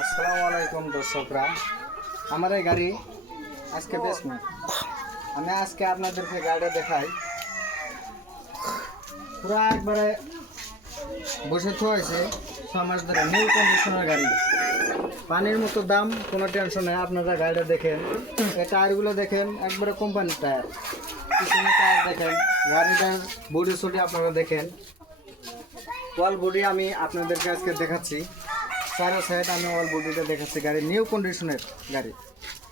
আসসালামু আলাইকুম দর্শকরা, আমার এই গাড়ি আজকে বেচবো। আমি আজকে আপনাদেরকে গাড়ি দেখাই, পুরো একবারে বসে হয়েছে 6 মাস ধরে, নিউ কন্ডিশনের গাড়ি, পানির মতো দাম, কোনো টেনশন নেই। আপনারা গাড়িটা দেখেন, এই টায়ারগুলো দেখেন, একবারে কোম্পানির টায়ার, পিছনে টায়ার দেখেন, গাড়িটার বডি সডি আপনারা দেখেন, ওয়াল বডি আমি আপনাদেরকে আজকে দেখাচ্ছি। চারো সাইড আমি ওয়াল বডিটা দেখাচ্ছি, গাড়ি নিউ কন্ডিশনের গাড়ি।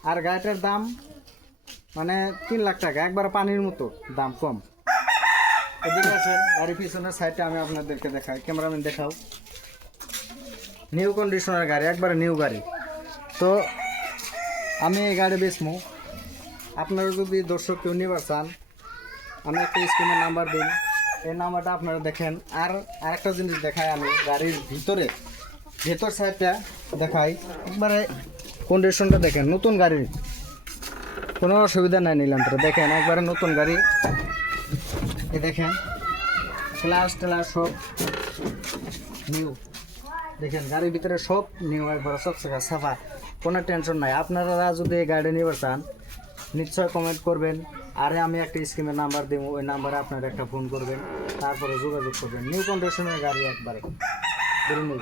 আর গাড়িটার দাম মানে 3 লাখ টাকা, একবার পানির মতো দাম, কম। এদিকে আছেন গাড়ি পিছনের সাইডটা আমি আপনাদেরকে দেখাই, ক্যামেরাম্যান দেখাও। নিউ কন্ডিশনের গাড়ি, একবারে নিউ গাড়ি। তো আমি এই গাড়ি বেচবো। আপনারা যদি দর্শক কেউ নিবার চান, আমি একটা স্ক্রিনের নাম্বার দিন, এই নাম্বারটা আপনারা দেখেন। আর আরেকটা জিনিস দেখাই, আমি গাড়ির ভেতর সাইডটা দেখাই, একবারে কন্ডিশনটা দেখেন, নতুন গাড়ি, কোনো অসুবিধা নাই। নিলাম তো দেখেন, একবারে নতুন গাড়ি। এ দেখেন ক্লাস টেলার সব নিউ, দেখেন গাড়ির ভিতরে সব নিউ, একবার সব সাফা, কোনো টেনশন নাই। আপনারা যদি এই গাড়ি নিতে চান নিশ্চয় কমেন্ট করবেন, আরে আমি একটা স্ক্রিনের নাম্বার দেবো, ওই নাম্বারে আপনারা একটা ফোন করবেন, তারপরে যোগাযোগ করবেন। নিউ কন্ডিশনের গাড়ি, একবারে নিউ।